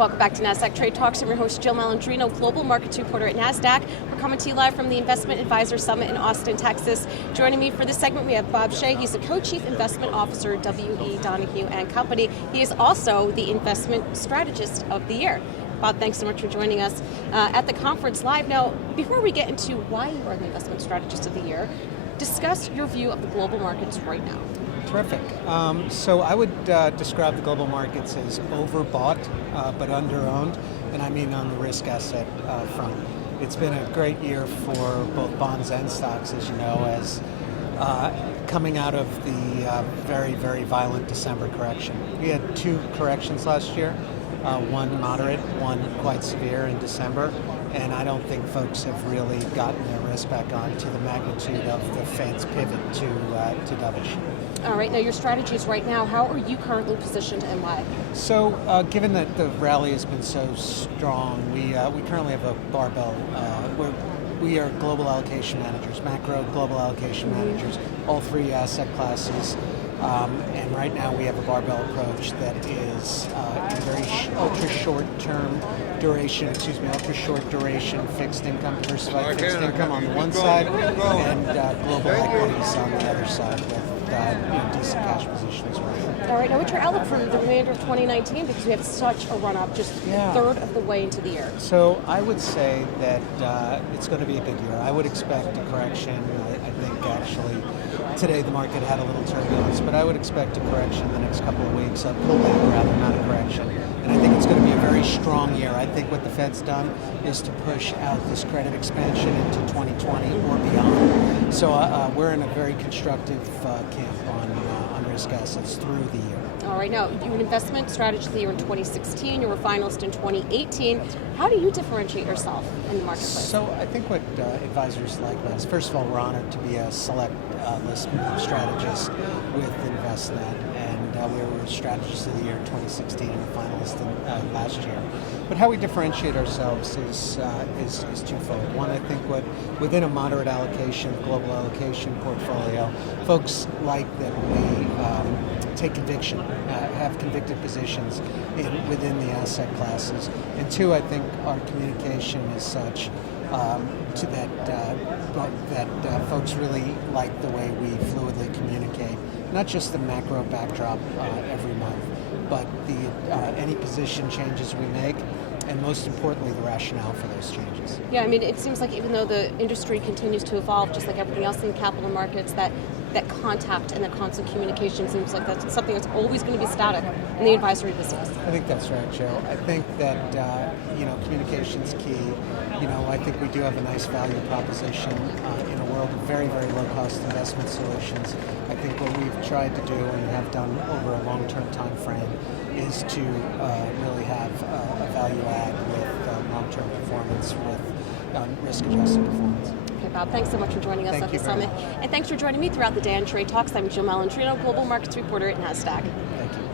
Welcome back to Nasdaq Trade Talks. I'm your host, Jill Malandrino, Global Markets Reporter at Nasdaq. We're coming to you live from the Investment Advisor Summit in Austin, Texas. Joining me for this segment, we have Bob Shea. He's the Co-Chief Investment Officer at W.E. Donahue and Company. He is also the Investment Strategist of the Year. Bob, thanks so much for joining us at the conference live. Now, before we get into why you are the Investment Strategist of the Year, discuss your view of the global markets right now. Terrific. So I would describe the global markets as overbought, but underowned, and I mean on the risk asset front. It's been a great year for both bonds and stocks, as you know, as coming out of the very, very violent December correction. We had two corrections last year, one moderate, one quite severe in December, and I don't think folks have really gotten their risk back on to the magnitude of the Fed's pivot to dovish. All right, now your strategies right now, how are you currently positioned and why? So given that the rally has been so strong, we currently have a barbell. We are global allocation managers, macro global allocation managers, all three asset classes. And right now we have a barbell approach that is very ultra short duration fixed income, diversified fixed income on the one side, and global equities on the other side with decent cash positions. All right, now what's your outlook for the remainder of 2019, because we have such a run-up just a third of the way into the year? So I would say that it's going to be a big year. I would expect a correction. I think actually today the market had a little turbulence, but I would expect a correction in the next couple of weeks, a pullback rather, not a correction. And I think it's going to be a very strong year. I think what the Fed's done is to push out this credit expansion into 2020 or beyond. So we're in a very constructive camp on risk assets through the year. All right, now you were an investment strategist of the year in 2016. You were a finalist in 2018. How do you differentiate yourself in the marketplace? So I think what advisors like us, first of all, we're honored to be a select list strategist with Envestnet, and we were strategist of the year in 2016 and a finalist in, last year. But how we differentiate ourselves is twofold. One, I think within a moderate allocation, global allocation portfolio, folks like that we take conviction, have convicted positions within the asset classes. And two, I think our communication is such that folks really like the way we fluidly communicate, not just the macro backdrop every month, but any position changes we make, and most importantly, the rationale for those changes. Yeah, I mean, it seems like even though the industry continues to evolve, just like everything else in capital markets, that contact and that constant communication seems like that's something that's always going to be static in the advisory business. I think that's right, Joe. I think that communication's key. I think we do have a nice value proposition in a world of very, very low-cost investment solutions. I think what we've tried to do and have done over a long-term time frame is to really have a value add with long-term performance, with risk-adjusted performance. Okay, Bob, thanks so much for joining us at the summit. Much. And thanks for joining me throughout the day on Trade Talks. I'm Jill Malandrino, Global Markets Reporter at Nasdaq. Thank you.